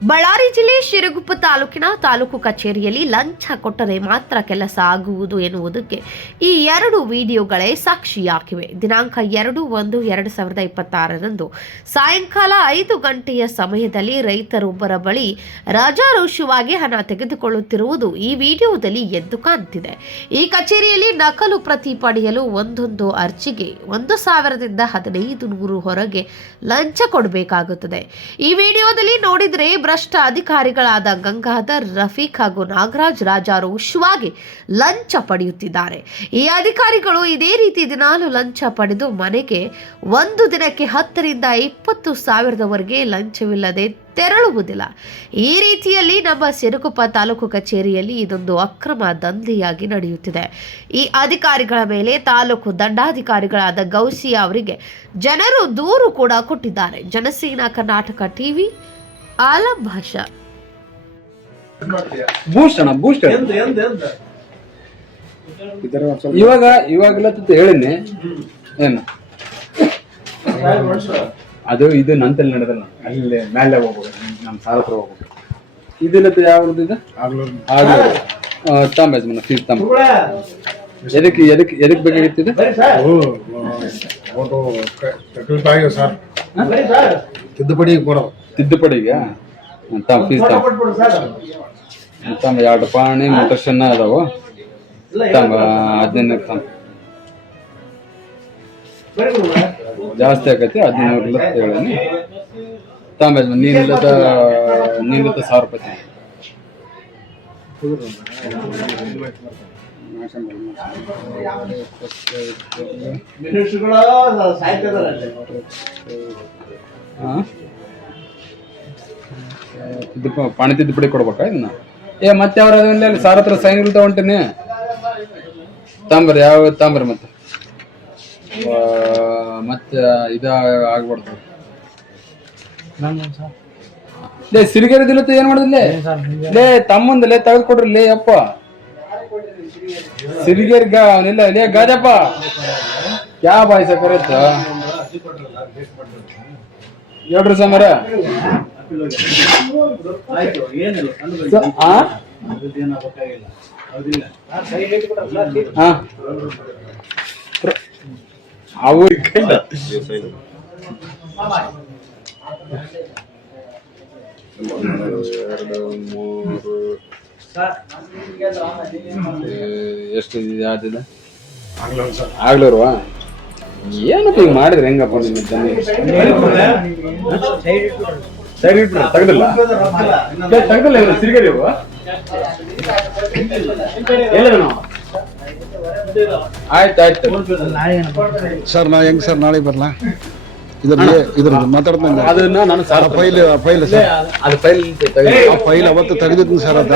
ಬಳ್ಳಾರಿ ಜಿಲ್ಲೆ ಶಿರಗುಪ್ಪ ತಾಲೂಕಿನ ತಾಲೂಕು ಕಚೇರಿಯಲ್ಲಿ ಲಂಚ ಕೊಟ್ಟರೆ ಮಾತ್ರ ಕೆಲಸ ಆಗುವುದು ಎನ್ನುವುದಕ್ಕೆ ಈ ಎರಡು ವಿಡಿಯೋಗಳೇ ಸಾಕ್ಷಿಯಾಗಿವೆ. ದಿನಾಂಕ ಎರಡು ಒಂದು ಎರಡು ಸಾವಿರದ ಇಪ್ಪತ್ತಾರರಂದು ಸಾಯಂಕಾಲ ಐದು ಗಂಟೆಯ ಸಮಯದಲ್ಲಿ ರೈತರೊಬ್ಬರ ಬಳಿ ರಾಜಾರೋಷವಾಗಿ ಹಣ ತೆಗೆದುಕೊಳ್ಳುತ್ತಿರುವುದು ಈ ವಿಡಿಯೋದಲ್ಲಿ ಎದ್ದು ಕಾಣ್ತಿದೆ. ಈ ಕಚೇರಿಯಲ್ಲಿ ನಕಲು ಪ್ರತಿ ಪಡೆಯಲು ಒಂದೊಂದು ಅರ್ಜಿಗೆ ಒಂದು ಸಾವಿರದಿಂದ ಹದಿನೈದು ನೂರು ಹೊರಗೆ ಲಂಚ ಕೊಡಬೇಕಾಗುತ್ತದೆ. ಈ ವಿಡಿಯೋದಲ್ಲಿ ನೋಡಿದರೆ ಭ್ರಷ್ಟ ಅಧಿಕಾರಿಗಳಾದ ಗಂಗಾಧರ್, ರಫೀಕ್ ಹಾಗೂ ನಾಗರಾಜ್ ರಾಜಾರೋಷವಾಗಿ ಲಂಚ ಪಡೆಯುತ್ತಿದ್ದಾರೆ. ಈ ಅಧಿಕಾರಿಗಳು ಇದೇ ರೀತಿ ದಿನಾಲು ಲಂಚ ಪಡೆದು ಮನೆಗೆ ಒಂದು ದಿನಕ್ಕೆ ಹತ್ತರಿಂದ ಇಪ್ಪತ್ತು ಸಾವಿರದವರೆಗೆ ಲಂಚವಿಲ್ಲದೆ ತೆರಳುವುದಿಲ್ಲ. ಈ ರೀತಿಯಲ್ಲಿ ನಮ್ಮ ಸಿರುಗುಪ್ಪ ತಾಲೂಕು ಕಚೇರಿಯಲ್ಲಿ ಇದೊಂದು ಅಕ್ರಮ ದಂಧೆಯಾಗಿ ನಡೆಯುತ್ತಿದೆ. ಈ ಅಧಿಕಾರಿಗಳ ಮೇಲೆ ತಾಲೂಕು ದಂಡಾಧಿಕಾರಿಗಳಾದ ಗೌಸಿಯಾ ಅವರಿಗೆ ಜನರು ದೂರು ಕೂಡ ಕೊಟ್ಟಿದ್ದಾರೆ. ಜನಸೇನಾ ಕರ್ನಾಟಕ ಟಿವಿ ಆಲಂ ಭಾಷಾ ಬೂಸ್ಟ್ ಅಣ್ಣ ಬೂಸ್ಟ್ ಇವಾಗ ಇವಾಗೆಲ್ಲ ತುತ್ತು ಹೇಳಿನಿ ಏನು ಅದು ಇದು ನಂತಲ್ಲಿ ನಡೆದಲ್ಲ ಅಲ್ಲಿ ಮೇಲೆ ಹೋಗ್ಬೋದು ನಮ್ಮ ಸಾಲ ಹೋಗ್ಬೋದು ಹೋಗ್ಬೇಕು ಇದೆಲ್ಲ ಯಾವ್ದು ಇದು ಆಗ್ಲೂರು ತಾಂಬ ಯಜಮಾನ ಫೀಸ್ ತಾಂಬ ಎದಕ್ಕೆ ಎದಕ್ಕೆ ಎದಕ್ಕೆ ಬೇಕಾಗಿತ್ತು ಇದು ಬರ್ರಿ ಸರ್ ಫೋಟೋ ಕಟ್ಟುತ್ತಾಗಿದೆ ಸರ್ ಸರ್ ತಿದ್ದುಪಡಿ ಕೊಡೋ. ತಿದ್ದುಪಡಿಗೆ? ತಾಂಬ ಫೀಸ್ ತಮ್ಮ ಎರಡು ಪಾಣಿ ಮೋಟರ್ಸನ್ನ ಅದಾವು. ತಮ್ಮ ತಾಂಬ ಹದಿನೈದು ತಮ್ಮ. ಜಾಸ್ತಿ ಆಕೈತಿ ಹದಿನೈದು ಲಕ್ಷ ಹೇಳಿ ತಮ್ಮ ಯಜಮಾನ ನೀನಿಲ್ಲದ ನೀನಿಲ್ಲದ ಸಾವಿರ ರೂಪಾಯಿ ತಿದ್ದುಪ ಪಾಣಿ ತಿದ್ದುಪಡಿ ಕೊಡ್ಬೇಕಾ ಇದನ್ನ? ಏ ಮತ್ತೆ ಅವ್ರ ಅಲ್ಲಿ ಸಾರ್ ಹತ್ರ ಸೈನ್ ಹೊಂಟೀನಿ. ತಾಂಬರ್ ಯಾವ ತಾಂಬರ್ ಮತ್ತೆ? ಮತ್ತೆ ಇದ ಆಗ್ಬಾರ್ದು. ಲೇ ಸಿರಿಗೆರೆದಿಲ್ಲ ಏನ್ ಮಾಡುದಿಲ್ಲ ಲೇ ತಮ್ಮಂದಲೇ ತೆಗೆದುಕೊಡ್ರಿ ಲೇ ಅಪ್ಪ ಸಿರಿಗೆರಿ ಗಾ ಅವನಿಲ್ಲ ಲೇ ಗಾದಪ್ಪ ಕ್ಯಾ ಬಾಯ್ ಸಕರತ್ತ ಹೇಳ್ರಿ ಸಮರ ಅವ್ರ ಕೈಲ ಎರಡು ಮೂರು ಎಷ್ಟು ಆಗ್ಲಲ್ಲ ಸರ್ ಆಗ್ಲೋರ್ವಾ ಏನಪ್ಪ ಈಗ ಮಾಡಿದ್ರೆ ಹೆಂಗಪ್ಪ ನಿಮ್ಮ ಜನ? ಸೈಡ್ ಇಟ್ಬಿಡ ತೆಗ್ದಿಲ್ಲ? ತೆಗ್ದಿಲ್ಲ ಇವ್ರು ಸಿರಿಗರಿ ನಾವು? ಆಯ್ತು ಆಯ್ತು. ಸರ್ ನಾ ಹೆಂಗ್ ಸರ್ ನಾಳೆ ಬರ್ಲಾ? ಇದ್ರ ಇದ್ರ ಮಾತಾಡ್ತೀನಿ ಅದನ್ನ ನಾನು ಸಾಲ ಫೈಲ್ ಫೈಲ್ ಸರ್ ಅದು ಫೈಲ್ ತೆಗೆದು ಆ ಫೈಲ್ ಅವತ್ತು ತೆಗೆದಿದ್ದೀನಿ ಸರ್ ಅದ